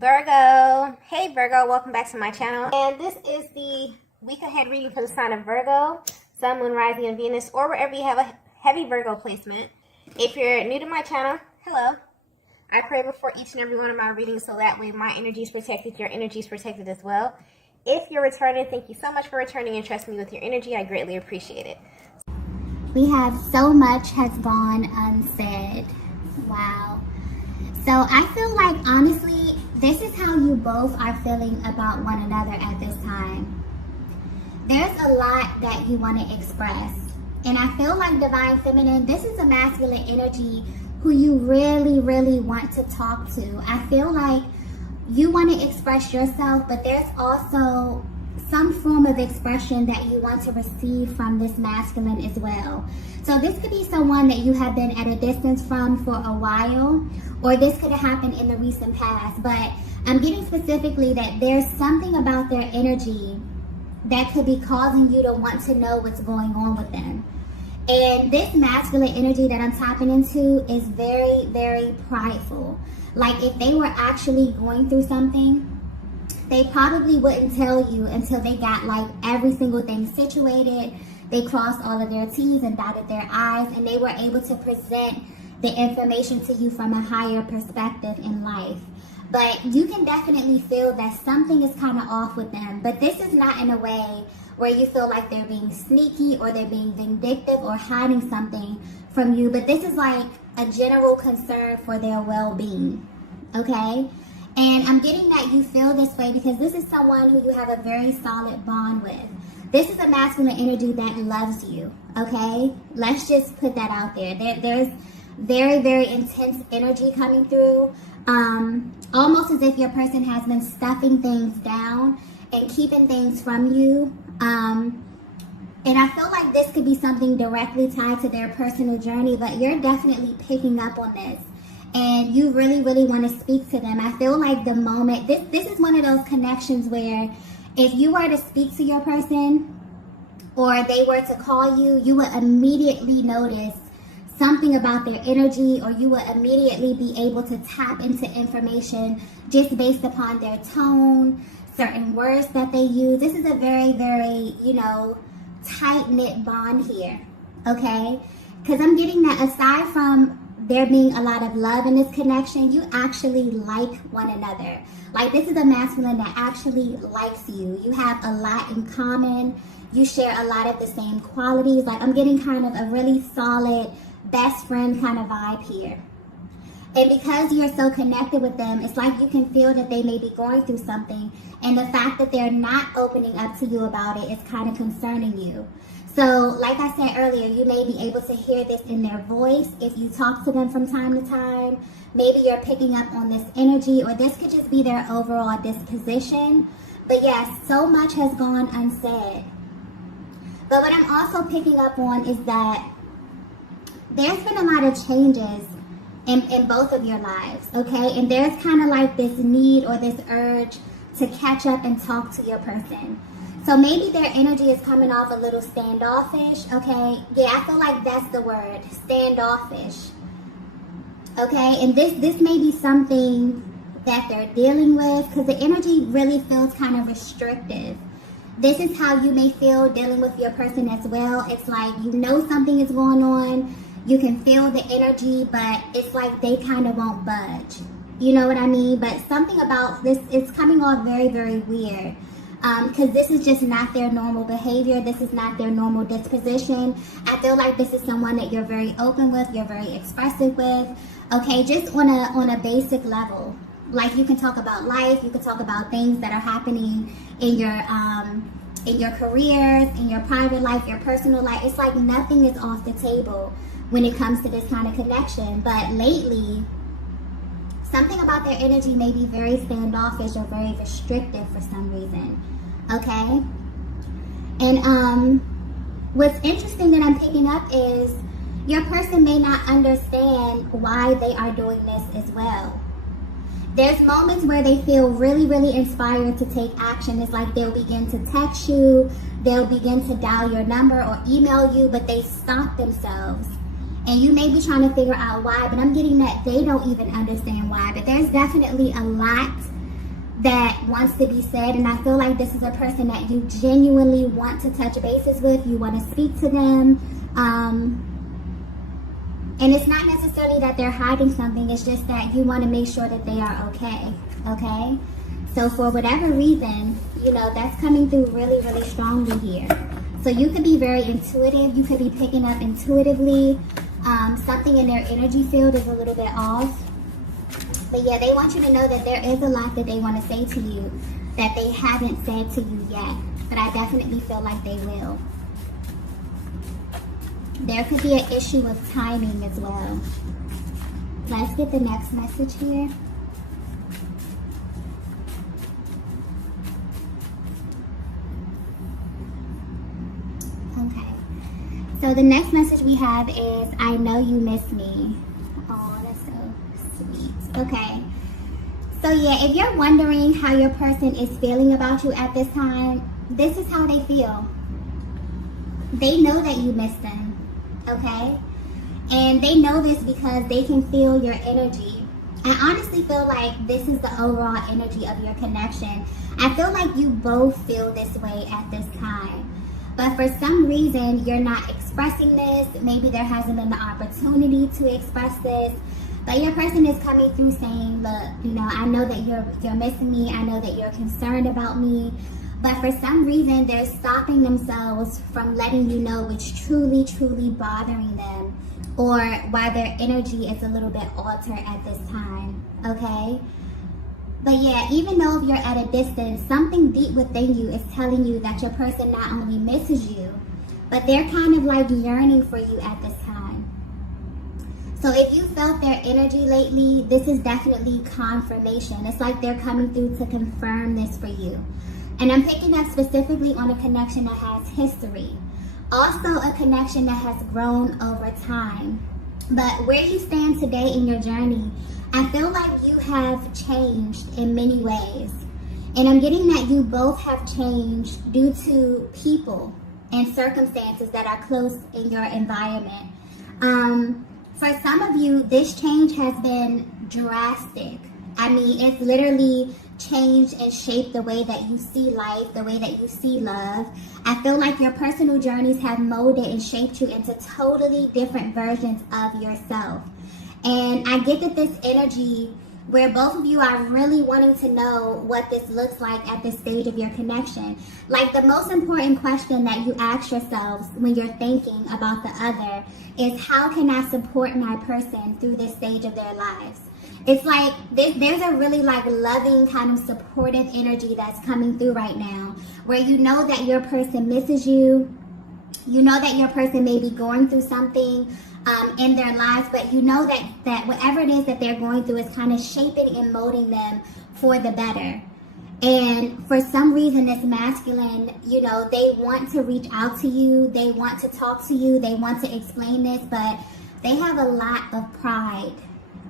Virgo. Hey Virgo, welcome back to my channel. And this is the week ahead reading for the sign of Virgo, Sun, Moon, Rising, and Venus, or wherever you have a heavy Virgo placement. If you're new to my channel, hello. I pray before each and every one of my readings so that way my energy is protected, your energy is protected as well. If you're returning, thank you so much for returning and trusting me with your energy. I greatly appreciate it. We have so much has gone unsaid. Wow. So I feel like, honestly, this is how you both are feeling about one another at this time. There's a lot that you want to express. And I feel like Divine Feminine, this is a masculine energy who you really, really want to talk to. I feel like you want to express yourself, but there's also some form of expression that you want to receive from this masculine as well. So this could be someone that you have been at a distance from for a while, or this could have happened in the recent past. But I'm getting specifically that there's something about their energy that could be causing you to want to know what's going on with them. And this masculine energy that I'm tapping into is very, very prideful. Like if they were actually going through something, they probably wouldn't tell you until they got like every single thing situated. They crossed all of their T's and dotted their I's, and they were able to present the information to you from a higher perspective in life. But you can definitely feel that something is kind of off with them. But this is not in a way where you feel like they're being sneaky or they're being vindictive or hiding something from you. But this is like a general concern for their well-being, okay? And I'm getting that you feel this way because this is someone who you have a very solid bond with. This is a masculine energy that loves you, okay? Let's just put that out there. There's very, very intense energy coming through. Almost as if your person has been stuffing things down and keeping things from you. And I feel like this could be something directly tied to their personal journey, but you're definitely picking up on this. And you really, really want to speak to them. I feel like the moment, this is one of those connections where if you were to speak to your person or they were to call you, you would immediately notice something about their energy, or you would immediately be able to tap into information just based upon their tone, certain words that they use. This is a very, very, tight-knit bond here, okay? Because I'm getting that aside from there being a lot of love in this connection, you actually like one another. Like this is a masculine that actually likes you. You have a lot in common. You share a lot of the same qualities. Like I'm getting kind of a really solid best friend kind of vibe here. And because you're so connected with them, it's like you can feel that they may be going through something. And the fact that they're not opening up to you about it is kind of concerning you. So, like I said earlier, you may be able to hear this in their voice if you talk to them from time to time. Maybe you're picking up on this energy, or this could just be their overall disposition. But yes, so much has gone unsaid. But what I'm also picking up on is that there's been a lot of changes in both of your lives, okay? And there's kind of like this need or this urge to catch up and talk to your person. So maybe their energy is coming off a little standoffish, okay? Yeah, I feel like that's the word, standoffish, okay? And this may be something that they're dealing with because the energy really feels kind of restrictive. This is how you may feel dealing with your person as well. It's like you know something is going on. You can feel the energy, but it's like they kind of won't budge. You know what I mean? But something about this is coming off very, very weird. Because this is just not their normal behavior. This is not their normal disposition. I feel like this is someone that you're very open with, you're very expressive with. Okay, just on a basic level. Like you can talk about life, you can talk about things that are happening in your careers, in your private life, your personal life. It's like nothing is off the table when it comes to this kind of connection. But lately, something about their energy may be very standoffish or very restrictive for some reason, okay? And what's interesting that I'm picking up is your person may not understand why they are doing this as well. There's moments where they feel really, really inspired to take action. It's like they'll begin to text you, they'll begin to dial your number or email you, but they stop themselves. And you may be trying to figure out why, but I'm getting that they don't even understand why. But there's definitely a lot that wants to be said, and I feel like this is a person that you genuinely want to touch bases with. You want to speak to them, and it's not necessarily that they're hiding something. It's just that you want to make sure that they are okay. So for whatever reason, you know, that's coming through really, really strongly here. So you could be very intuitive. You could be picking up intuitively. Something in their energy field is a little bit off. But yeah, they want you to know that there is a lot that they want to say to you that they haven't said to you yet. But I definitely feel like they will. There could be an issue with timing as well. Let's get the next message here. Okay. So the next message we have is, I know you miss me. Oh, that's so sweet. Okay. So yeah, if you're wondering how your person is feeling about you at this time, this is how they feel. They know that you miss them. Okay? And they know this because they can feel your energy. I honestly feel like this is the overall energy of your connection. I feel like you both feel this way at this time. But for some reason, you're not expressing this. Maybe there hasn't been the opportunity to express this. But your person is coming through saying, look, you know, I know that you're missing me. I know that you're concerned about me. But for some reason, they're stopping themselves from letting you know what's truly, truly bothering them, or why their energy is a little bit altered at this time, okay? But yeah, even though you're at a distance, something deep within you is telling you that your person not only misses you, but they're kind of like yearning for you at this time. So if you felt their energy lately, this is definitely confirmation. It's like they're coming through to confirm this for you. And I'm picking up specifically on a connection that has history. Also a connection that has grown over time. But where you stand today in your journey, I feel like you have changed in many ways. And I'm getting that you both have changed due to people and circumstances that are close in your environment. For some of you, this change has been drastic. I mean, it's literally changed and shaped the way that you see life, the way that you see love. I feel like your personal journeys have molded and shaped you into totally different versions of yourself. And I get that this energy where both of you are really wanting to know what this looks like at this stage of your connection. Like the most important question that you ask yourselves when you're thinking about the other is, how can I support my person through this stage of their lives? It's like there's a really like loving kind of supportive energy that's coming through right now, where you know that your person misses you. You know that your person may be going through something in their lives, but you know that whatever it is that they're going through is kind of shaping and molding them for the better. And for some reason, this masculine, you know, they want to reach out to you. They want to talk to you. They want to explain this, but they have a lot of pride.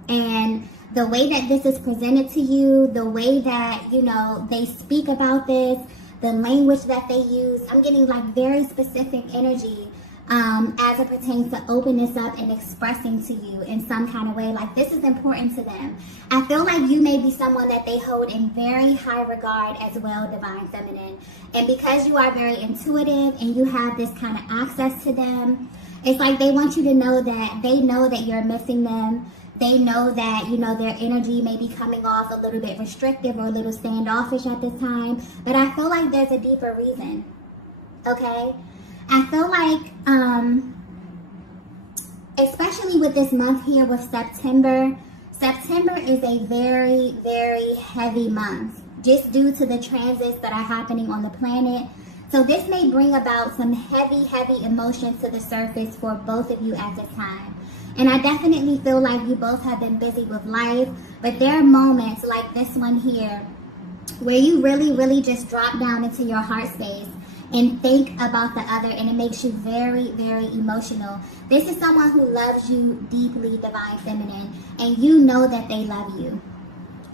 And the way that this is presented to you, the way that, you know, they speak about this, the language that they use, I'm getting like very specific energy as it pertains to openness up and expressing to you in some kind of way. Like this is important to them. I feel like you may be someone that they hold in very high regard as well, Divine Feminine. And because you are very intuitive and you have this kind of access to them, it's like they want you to know that they know that you're missing them. They know that, you know, their energy may be coming off a little bit restrictive or a little standoffish at this time. But I feel like there's a deeper reason, okay? I feel like, especially with this month here with September, September is a very, very heavy month just due to the transits that are happening on the planet. So this may bring about some heavy, heavy emotions to the surface for both of you at this time. And I definitely feel like you both have been busy with life, but there are moments like this one here where you really, really just drop down into your heart space and think about the other, and it makes you very, very emotional. This is someone who loves you deeply, Divine Feminine, and you know that they love you.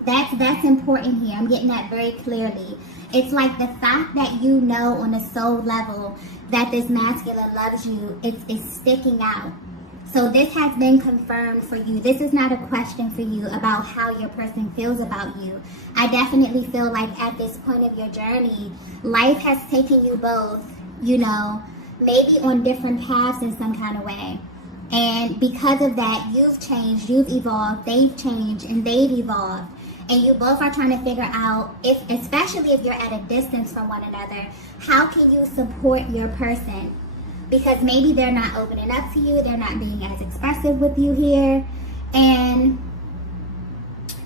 That's important here. I'm getting that very clearly. It's like the fact that you know on a soul level that this masculine loves you is sticking out. So this has been confirmed for you. This is not a question for you about how your person feels about you. I definitely feel like at this point of your journey, life has taken you both, you know, maybe on different paths in some kind of way. And because of that, you've changed, you've evolved, they've changed, and they've evolved. And you both are trying to figure out, if, especially if you're at a distance from one another, how can you support your person? Because maybe they're not opening up to you, they're not being as expressive with you here. And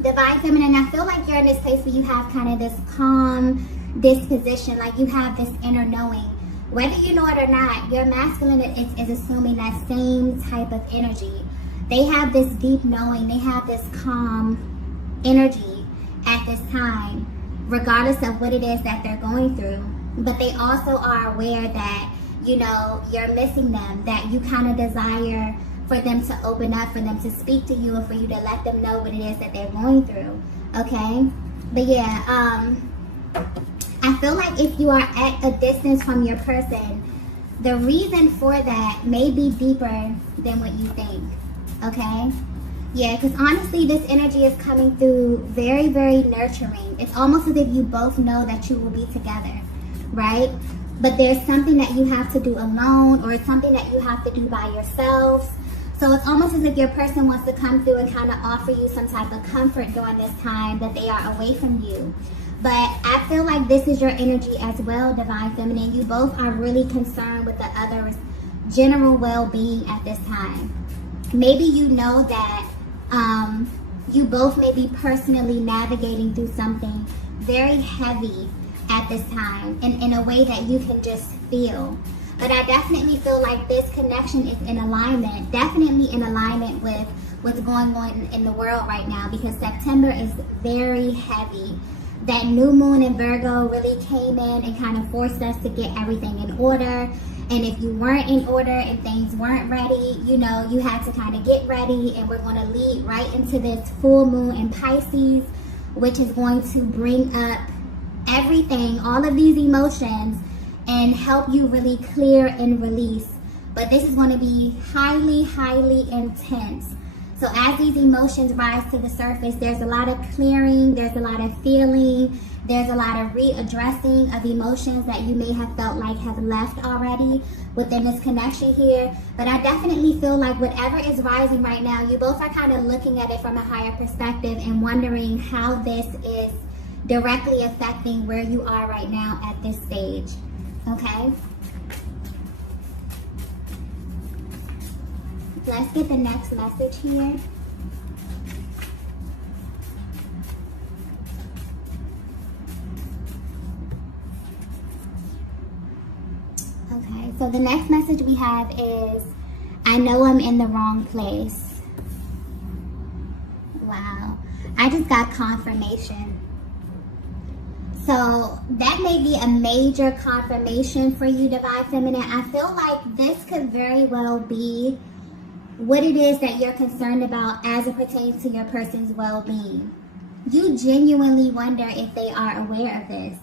Divine Feminine, I feel like you're in this place where you have kind of this calm disposition, like you have this inner knowing. Whether you know it or not, your masculine is assuming that same type of energy. They have this deep knowing, they have this calm energy at this time, regardless of what it is that they're going through. But they also are aware that, you know, you're missing them, that you kind of desire for them to open up, for them to speak to you, or for you to let them know what it is that they're going through, okay? But yeah, I feel like if you are at a distance from your person, the reason for that may be deeper than what you think, okay? Yeah, because honestly, this energy is coming through very, very nurturing. It's almost as if you both know that you will be together, right? But there's something that you have to do alone, or it's something that you have to do by yourselves. So it's almost as if your person wants to come through and kind of offer you some type of comfort during this time that they are away from you. But I feel like this is your energy as well, Divine Feminine. You both are really concerned with the other's general well-being at this time. Maybe you know that you both may be personally navigating through something very heavy at this time, in a way that you can just feel. But I definitely feel like this connection is in alignment, definitely in alignment with what's going on in the world right now, because September is very heavy. That new moon in Virgo really came in and kind of forced us to get everything in order. And if you weren't in order and things weren't ready, you know, you had to kind of get ready. And we're going to lead right into this full moon in Pisces, which is going to bring up everything, all of these emotions, and help you really clear and release. But this is going to be highly, highly intense. So as these emotions rise to the surface, there's a lot of clearing, there's a lot of feeling, there's a lot of readdressing of emotions that you may have felt like have left already within this connection here. But I definitely feel like whatever is rising right now, you both are kind of looking at it from a higher perspective and wondering how this is directly affecting where you are right now at this stage, okay? Let's get the next message here. Okay, so the next message we have is, I know I'm in the wrong place. Wow, I just got confirmation. So that may be a major confirmation for you, Divine Feminine. I feel like this could very well be what it is that you're concerned about as it pertains to your person's well-being. You genuinely wonder if they are aware of this.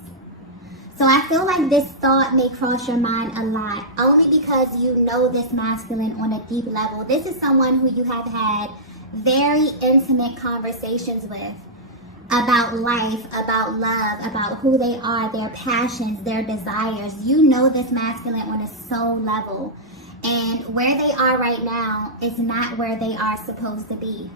So I feel like this thought may cross your mind a lot, only because you know this masculine on a deep level. This is someone who you have had very intimate conversations with about life, about love, about who they are, their passions, their desires. You know this masculine on a soul level. And where they are right now is not where they are supposed to be.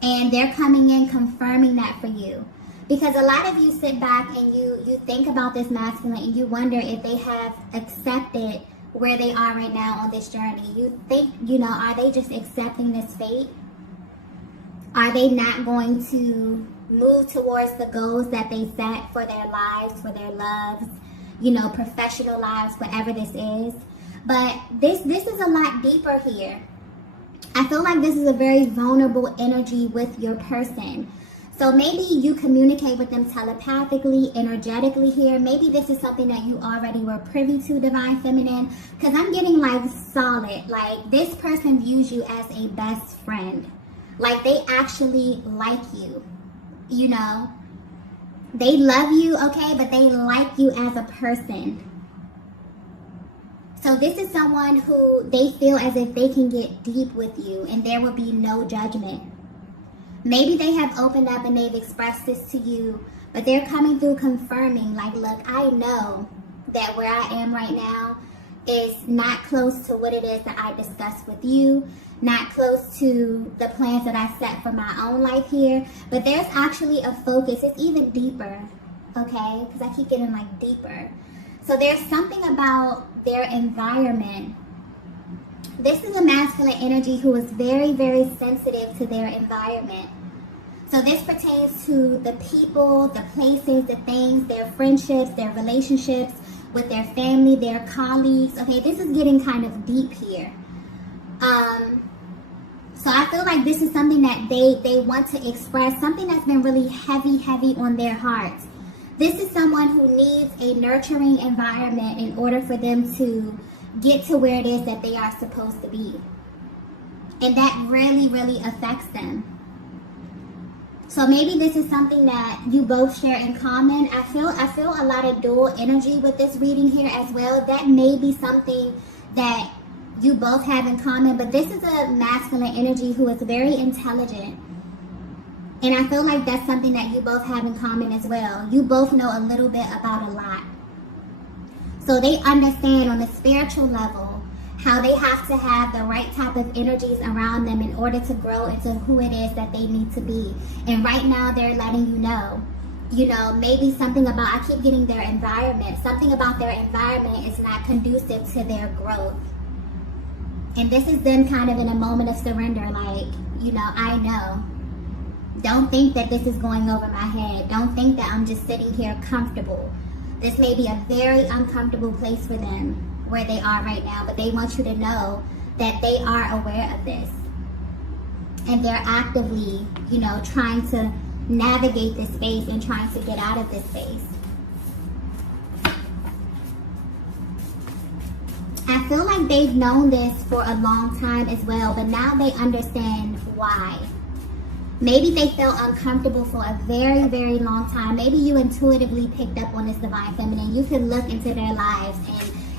And they're coming in confirming that for you. Because a lot of you sit back and you think about this masculine and you wonder if they have accepted where they are right now on this journey. You think, you know, are they just accepting this fate? Are they not going to move towards the goals that they set for their lives, for their loves, you know, professional lives, whatever this is? But this is a lot deeper here. I feel like this is a very vulnerable energy with your person. So maybe you communicate with them telepathically, energetically here. Maybe this is something that you already were privy to, Divine Feminine. Because I'm getting like solid. Like this person views you as a best friend. Like they actually like you. You know. They love you, okay? But they like you as a person. So So this is someone who they feel as if they can get deep with you and there will be no judgment. Maybe they have opened up and they've expressed this to you, but they're coming through confirming, like, look, I know that where I am right now is not close to what it is that I discussed with you, not close to the plans that I set for my own life here, but there's actually a focus. It's even deeper, okay? Because I keep getting like deeper. So there's something about their environment. This is a masculine energy who is very, very sensitive to their environment. So this pertains to the people, the places, the things, their friendships, their relationships with their family, their colleagues. Okay, this is getting kind of deep here. So I feel like this is something that they want to express, something that's been really heavy on their hearts. This is someone who needs a nurturing environment in order for them to get to where it is that they are supposed to be. And that really, really affects them. So maybe this is something that you both share in common. I feel a lot of dual energy with this reading here as well. That may be something that you both have in common, but this is a masculine energy who is very intelligent. And I feel like that's something that you both have in common as well. You both know a little bit about a lot. So they understand on the spiritual level how they have to have the right type of energies around them in order to grow into who it is that they need to be. And right now they're letting you know, maybe something about, I keep getting their environment. Something about their environment is not conducive to their growth. And this is them kind of in a moment of surrender, like, you know, I know. Don't think that this is going over my head. Don't think that I'm just sitting here comfortable. This may be a very uncomfortable place for them where they are right now, but they want you to know that they are aware of this. And they're actively, you know, trying to navigate this space and trying to get out of this space. I feel like they've known this for a long time as well, but now they understand why. Maybe they felt uncomfortable for a very, very long time. Maybe you intuitively picked up on this divine feminine. You could look into their lives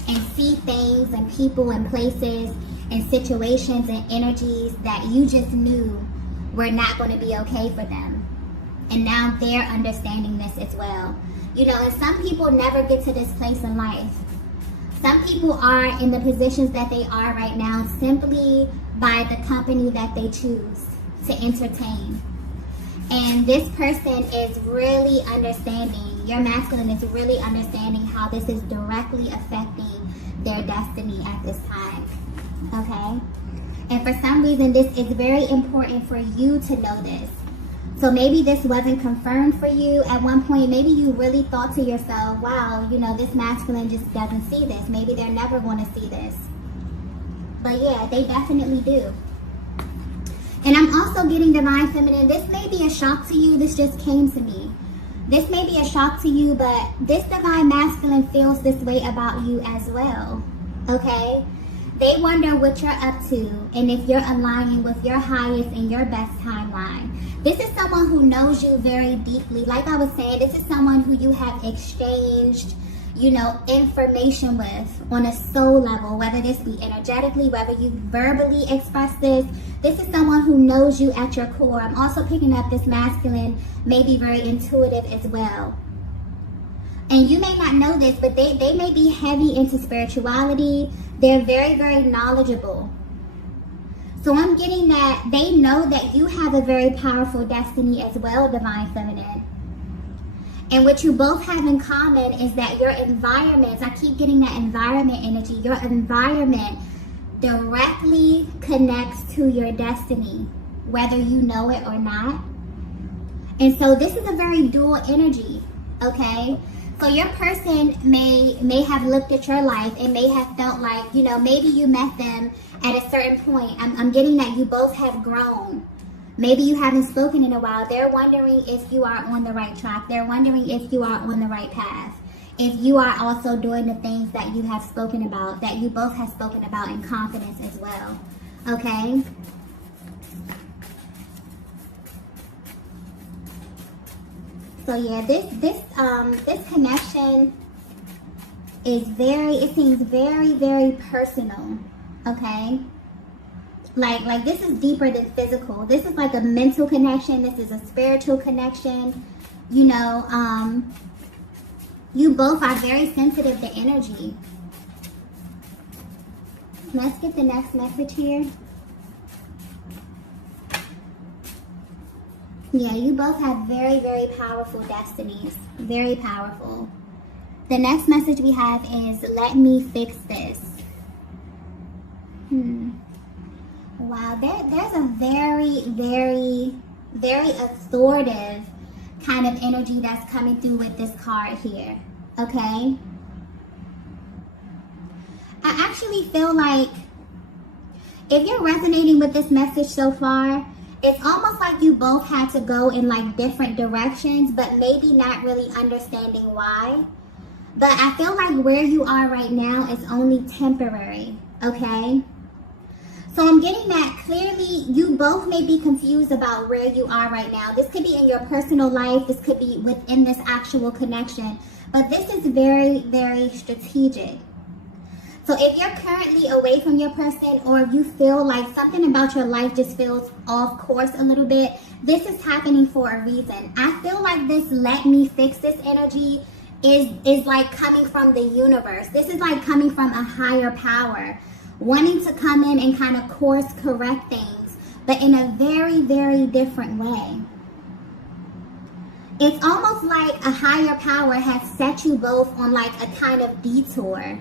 and see things and people and places and situations and energies that you just knew were not going to be okay for them. And now they're understanding this as well. You know, and some people never get to this place in life. Some people are in the positions that they are right now simply by the company that they choose to entertain. And this person is really understanding, your masculine is really understanding how this is directly affecting their destiny at this time. Okay? And for some reason, this is very important for you to know this. So maybe this wasn't confirmed for you at one point. Maybe you really thought to yourself, wow, you know, this masculine just doesn't see this. Maybe they're never going to see this. But yeah, they definitely do. And I'm also getting divine feminine. This may be a shock to you. This just came to me. This may be a shock to you, but this divine masculine feels this way about you as well. Okay? They wonder what you're up to and if you're aligning with your highest and your best timeline. This is someone who knows you very deeply. Like I was saying, this is someone who you have exchanged, you know, information with on a soul level, whether this be energetically, whether you verbally express this. This is someone who knows you at your core. I'm also picking up this masculine, may be very intuitive as well. And you may not know this, but they may be heavy into spirituality. They're very, very knowledgeable. So I'm getting that they know that you have a very powerful destiny as well, divine feminine. And what you both have in common is that your environments, I keep getting that environment energy, your environment directly connects to your destiny, whether you know it or not. And so this is a very dual energy, okay? So your person may have looked at your life and may have felt like, you know, maybe you met them at a certain point. I'm getting that you both have grown. Maybe you haven't spoken in a while. They're wondering if you are on the right track. They're wondering if you are on the right path. If you are also doing the things that you have spoken about, that you both have spoken about in confidence as well. Okay? So yeah, this connection it seems very, very personal, okay? Like this is deeper than physical. This is like a mental connection. This is a spiritual connection. You know, you both are very sensitive to energy. Let's get the next message here. Yeah, you both have very, very powerful destinies. Very powerful. The next message we have is, let me fix this. Wow, there's a very, very, very authoritative kind of energy that's coming through with this card here, okay? I actually feel like if you're resonating with this message so far, it's almost like you both had to go in like different directions, but maybe not really understanding why. But I feel like where you are right now is only temporary, okay? So I'm getting that clearly you both may be confused about where you are right now. This could be in your personal life. This could be within this actual connection. But this is very, very strategic. So if you're currently away from your person, or if you feel like something about your life just feels off course a little bit, this is happening for a reason. I feel like this let me fix this energy is like coming from the universe. This is like coming from a higher power, wanting to come in and kind of course correct things, but in a very, very different way. It's almost like a higher power has set you both on like a kind of detour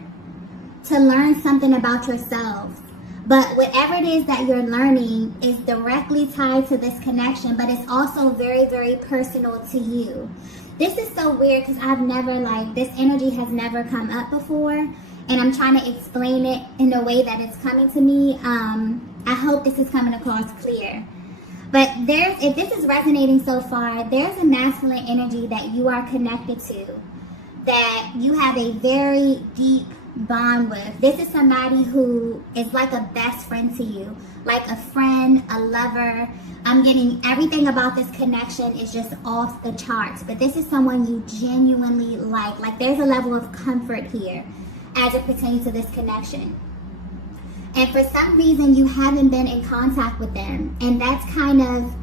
to learn something about yourselves. But whatever it is that you're learning is directly tied to this connection, but it's also very, very personal to you. This is so weird because I've never, like, this energy has never come up before, and I'm trying to explain it in a way that it's coming to me. I hope this is coming across clear. But if this is resonating so far, there's a masculine energy that you are connected to, that you have a very deep bond with. This is somebody who is like a best friend to you, like a friend, a lover. I'm getting everything about this connection is just off the charts, but this is someone you genuinely like. Like there's a level of comfort here as it pertains to this connection. And for some reason you haven't been in contact with them, and that's kind of,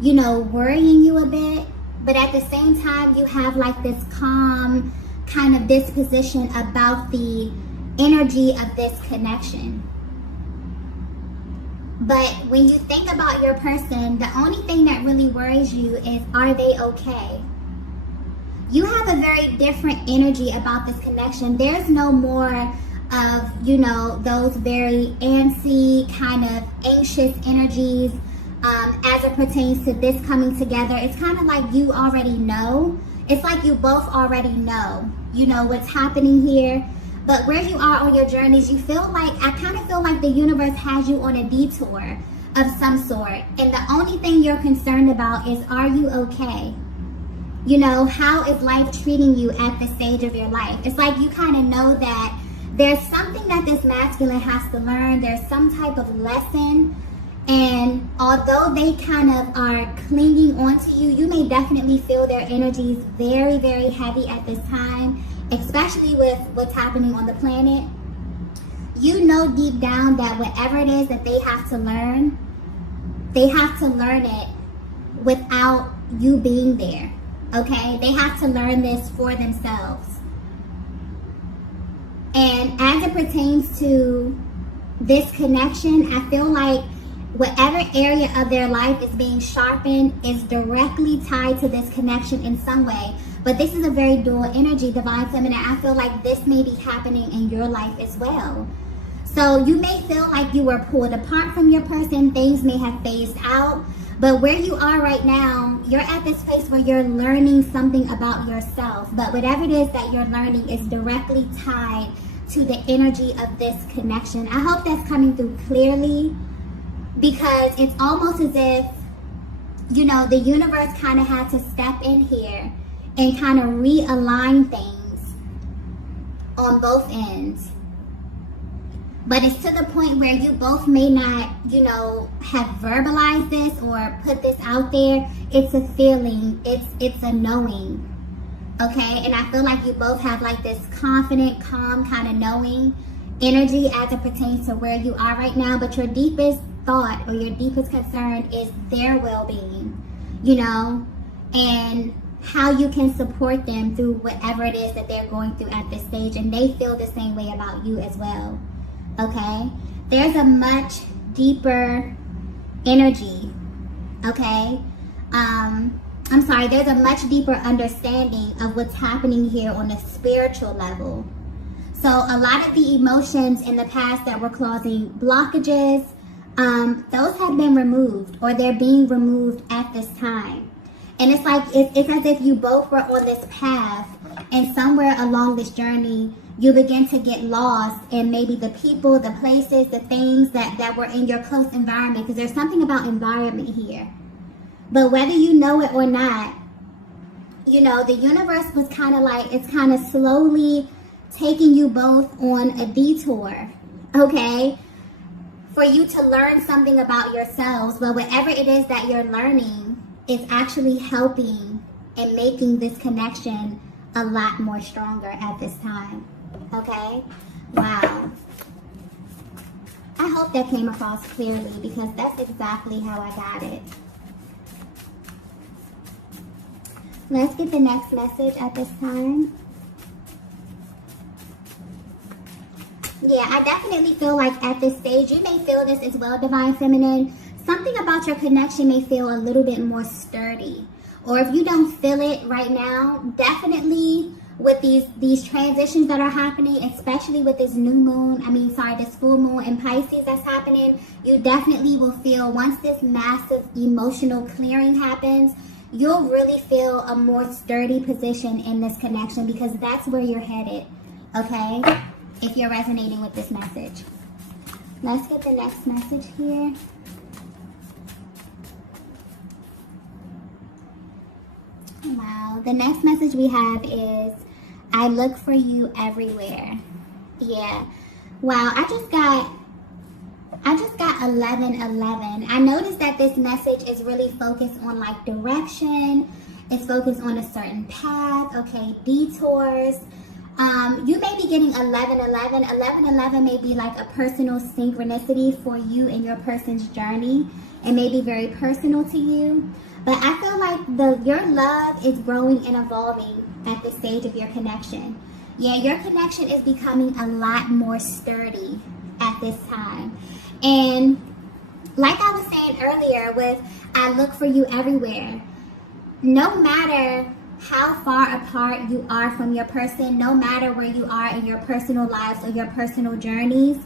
you know, worrying you a bit. But at the same time, you have like this calm kind of disposition about the energy of this connection. But when you think about your person, the only thing that really worries you is, are they okay? You have a very different energy about this connection. There's no more of, you know, those very antsy, kind of anxious energies as it pertains to this coming together. It's kind of like you already know. It's like you both already know, you know, what's happening here. But where you are on your journeys, you feel like, I kind of feel like the universe has you on a detour of some sort. And the only thing you're concerned about is, are you okay? You know, how is life treating you at this stage of your life? It's like you kind of know that there's something that this masculine has to learn. There's some type of lesson. And although they kind of are clinging onto you, you may definitely feel their energies very, very heavy at this time, especially with what's happening on the planet. You know deep down that whatever it is that they have to learn it without you being there, okay? They have to learn this for themselves. And as it pertains to this connection, I feel like whatever area of their life is being sharpened is directly tied to this connection in some way. But this is a very dual energy, divine feminine. I feel like this may be happening in your life as well. So you may feel like you were pulled apart from your person. Things may have phased out. But where you are right now, you're at this place where you're learning something about yourself. But whatever it is that you're learning is directly tied to the energy of this connection. I hope that's coming through clearly, because it's almost as if, you know, the universe kind of had to step in here and kind of realign things on both ends. But it's to the point where you both may not, you know, have verbalized this or put this out there. It's a feeling, it's a knowing. Okay, and I feel like you both have like this confident, calm, kind of knowing energy as it pertains to where you are right now, but your deepest thought or your deepest concern is their well-being, you know, and how you can support them through whatever it is that they're going through at this stage, and they feel the same way about you as well. Okay, there's a much deeper energy. Okay, there's a much deeper understanding of what's happening here on a spiritual level. So a lot of the emotions in the past that were causing blockages, those have been removed, or they're being removed at this time. And it's like, it's as if you both were on this path, and somewhere along this journey, you begin to get lost in maybe the people, the places, the things that were in your close environment, because there's something about environment here. But whether you know it or not, you know, the universe was kind of like, it's kind of slowly taking you both on a detour, okay, for you to learn something about yourselves. But whatever it is that you're learning is actually helping and making this connection a lot more stronger at this time. Okay, wow. I hope that came across clearly, because that's exactly how I got it. Let's get the next message at this time. Yeah, I definitely feel like at this stage, you may feel this as well, Divine Feminine. Something about your connection may feel a little bit more sturdy. Or if you don't feel it right now, definitely with these transitions that are happening, especially with this this full moon in Pisces that's happening, you definitely will feel, once this massive emotional clearing happens, you'll really feel a more sturdy position in this connection, because that's where you're headed, okay? If you're resonating with this message. Let's get the next message here. Wow, the next message we have is, I look for you everywhere. Yeah, wow, I just got 1111. I noticed that this message is really focused on like direction. It's focused on a certain path, okay, detours. You may be getting 1111. 1111 may be like a personal synchronicity for you and your person's journey. It may be very personal to you. But I feel like your love is growing and evolving at this stage of your connection. Yeah, your connection is becoming a lot more sturdy at this time. And like I was saying earlier with I look for you everywhere, no matter how far apart you are from your person, no matter where you are in your personal lives or your personal journeys,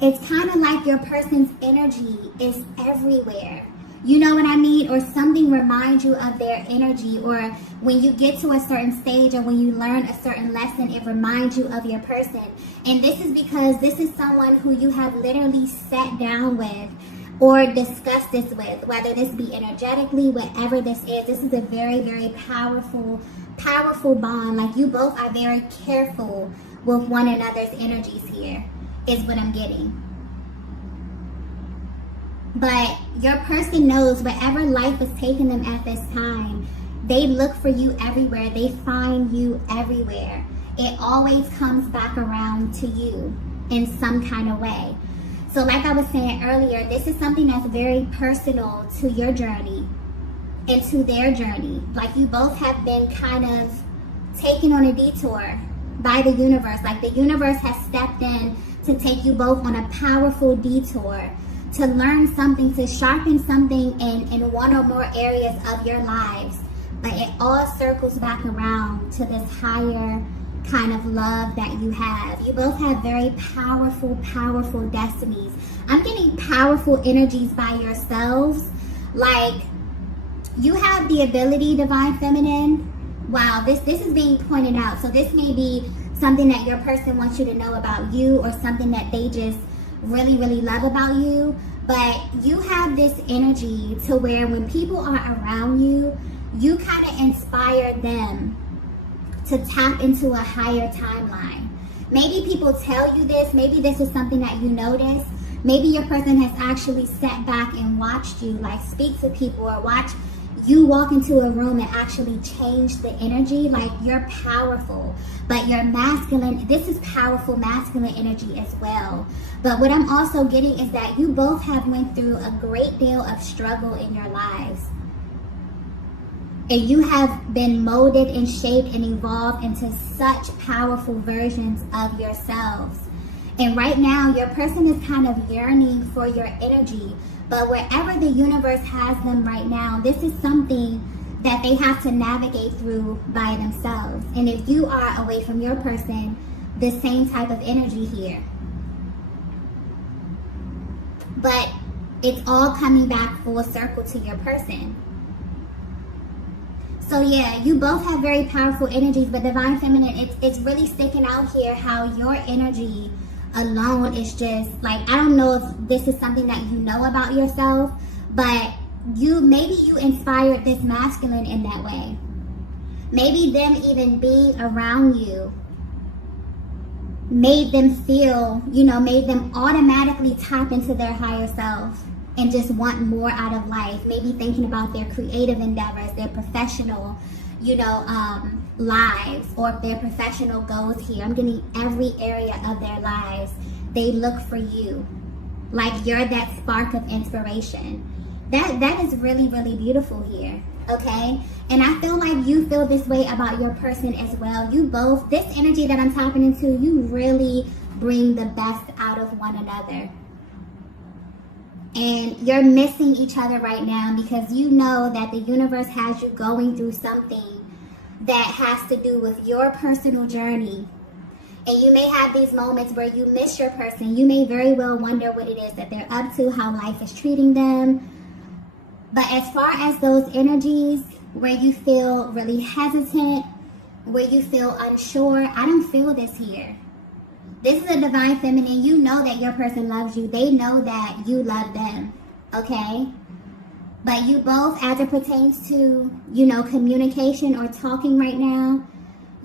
it's kind of like your person's energy is everywhere. You know what I mean? Or something reminds you of their energy, or when you get to a certain stage or when you learn a certain lesson, it reminds you of your person. And this is because this is someone who you have literally sat down with or discussed this with, whether this be energetically, whatever this is a very, very powerful bond. Like, you both are very careful with one another's energies here, is what I'm getting. But your person knows wherever life is taking them at this time, they look for you everywhere. They find you everywhere. It always comes back around to you in some kind of way. So like I was saying earlier, this is something that's very personal to your journey and to their journey. Like, you both have been kind of taken on a detour by the universe. Like, the universe has stepped in to take you both on a powerful detour, to learn something, to sharpen something in one or more areas of your lives. But it all circles back around to this higher kind of love that you have. You both have very powerful destinies. I'm getting powerful energies by yourselves. Like, you have the ability, Divine Feminine. Wow, this is being pointed out. So this may be something that your person wants you to know about you, or something that they just really, really love about you. But you have this energy to where when people are around you, you kind of inspire them to tap into a higher timeline. Maybe people tell you this. Maybe this is something that you notice. Maybe your person has actually sat back and watched you, like, speak to people, or watch you walk into a room and actually change the energy. Like, you're powerful, but you're masculine. This is powerful masculine energy as well. But what I'm also getting is that you both have went through a great deal of struggle in your lives. And you have been molded and shaped and evolved into such powerful versions of yourselves. And right now, your person is kind of yearning for your energy. But wherever the universe has them right now, this is something that they have to navigate through by themselves. And if you are away from your person, the same type of energy here. But it's all coming back full circle to your person. So yeah, you both have very powerful energies, but Divine Feminine, it's really sticking out here how your energy alone is just like, I don't know if this is something that you know about yourself, but maybe you inspired this masculine in that way. Maybe them even being around you made them feel, made them automatically tap into their higher self and just want more out of life. Maybe thinking about their creative endeavors, their professional, lives, or their professional goals here. I'm getting every area of their lives. They look for you. Like, you're that spark of inspiration. That is really, really beautiful here. Okay? And I feel like you feel this way about your person as well. You both, this energy that I'm tapping into, you really bring the best out of one another. And you're missing each other right now because you know that the universe has you going through something that has to do with your personal journey. And you may have these moments where you miss your person. You may very well wonder what it is that they're up to, how life is treating them. But as far as those energies where you feel really hesitant, where you feel unsure, I don't feel this here. This is a Divine Feminine. You know that your person loves you. They know that you love them. Okay? But you both, as it pertains to, communication or talking right now,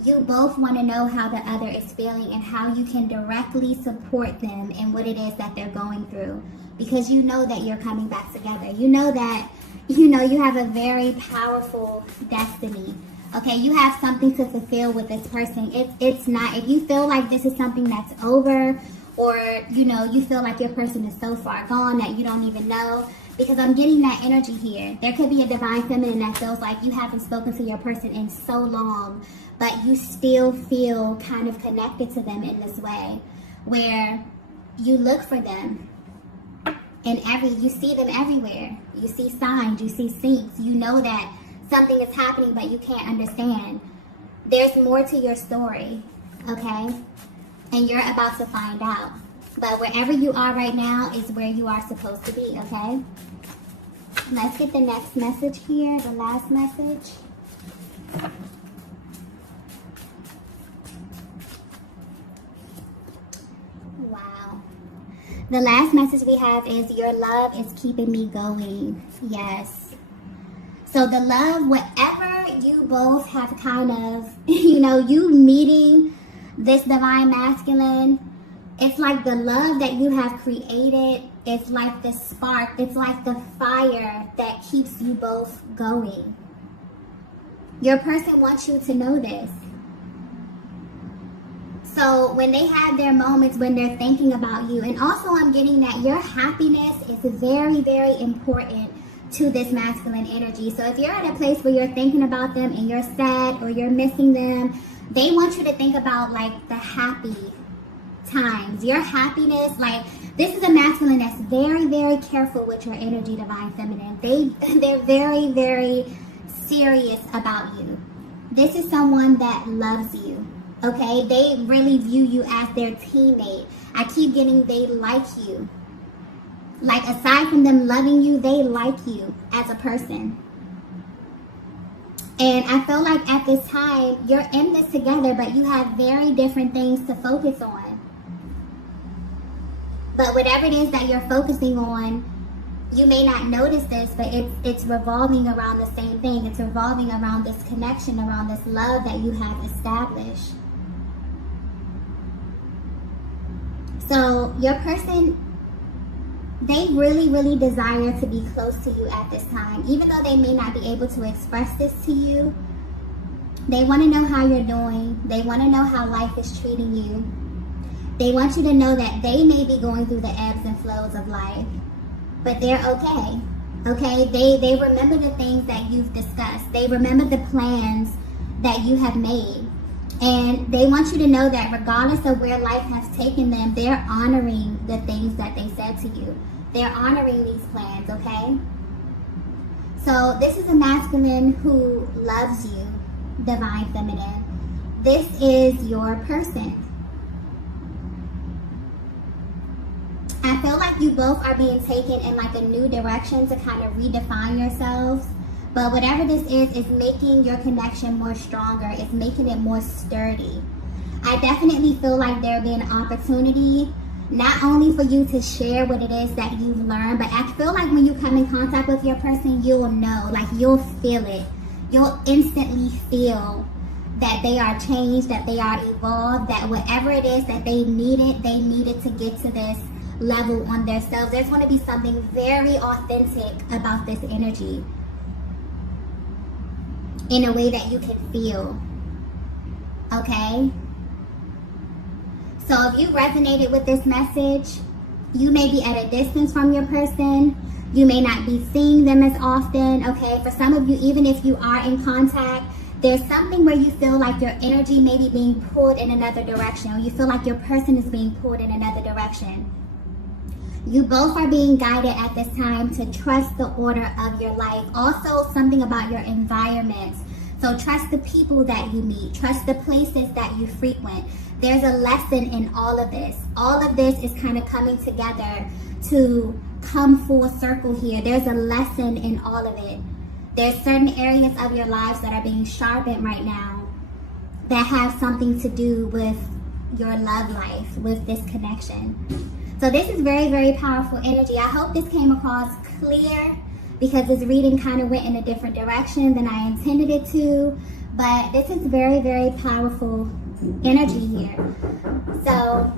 you both want to know how the other is feeling and how you can directly support them in what it is that they're going through. Because you know that you're coming back together. You know that, you have a very powerful destiny. Okay, you have something to fulfill with this person. It's not, if you feel like this is something that's over, or, you feel like your person is so far gone that you don't even know, because I'm getting that energy here. There could be a Divine Feminine that feels like you haven't spoken to your person in so long, but you still feel kind of connected to them in this way, where you look for them and you see them everywhere. You see signs, you see syncs, you know that something is happening, but you can't understand. There's more to your story, okay? And you're about to find out. But wherever you are right now is where you are supposed to be, okay? Let's get the next message here, the last message. Wow. The last message we have is, your love is keeping me going. Yes. So the love, whatever you both have kind of, you meeting this Divine Masculine, it's like the love that you have created, it's like the spark, it's like the fire that keeps you both going. Your person wants you to know this. So when they have their moments when they're thinking about you, and also I'm getting that your happiness is very, very important to this masculine energy. So if you're at a place where you're thinking about them and you're sad or you're missing them, they want you to think about like the happy times, your happiness. Like, this is a masculine that's very, very careful with your energy, Divine Feminine. They're very, very serious about you. This is someone that loves you. Okay, they really view you as their teammate. I keep getting they like you. Like, aside from them loving you, they like you as a person. And I feel like at this time, you're in this together, but you have very different things to focus on. But whatever it is that you're focusing on, you may not notice this, but it's revolving around the same thing. It's revolving around this connection, around this love that you have established. So your person, they really, really desire to be close to you at this time. Even though they may not be able to express this to you, they want to know how you're doing. They want to know how life is treating you. They want you to know that they may be going through the ebbs and flows of life, but they're okay. Okay? They remember the things that you've discussed. They remember the plans that you have made. And they want you to know that regardless of where life has taken them, they're honoring the things that they said to you. They're honoring these plans, okay? So this is a masculine who loves you, divine feminine. This is your person. I feel like you both are being taken in like a new direction to kind of redefine yourselves. But whatever this is making your connection more stronger. It's making it more sturdy. I definitely feel like there'll be an opportunity, not only for you to share what it is that you've learned, but I feel like when you come in contact with your person, you'll know, like you'll feel it. You'll instantly feel that they are changed, that they are evolved, that whatever it is that they needed to get to this level on themselves. There's going to be something very authentic about this energy in a way that you can feel. Okay? So if you resonated with this message, you may be at a distance from your person. You may not be seeing them as often. Okay? For some of you, even if you are in contact, there's something where you feel like your energy may be being pulled in another direction, or you feel like your person is being pulled in another direction. You both are being guided at this time to trust the order of your life. Also, something about your environment. So trust the people that you meet. Trust the places that you frequent. There's a lesson in all of this. All of this is kind of coming together to come full circle here. There's a lesson in all of it. There's certain areas of your lives that are being sharpened right now that have something to do with your love life, with this connection. So this is very, very powerful energy. I hope this came across clear because this reading kind of went in a different direction than I intended it to. But this is very, very powerful energy here. So,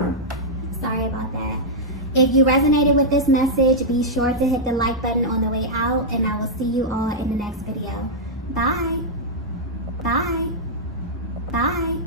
sorry about that. If you resonated with this message, be sure to hit the like button on the way out, and I will see you all in the next video. Bye. Bye. Bye.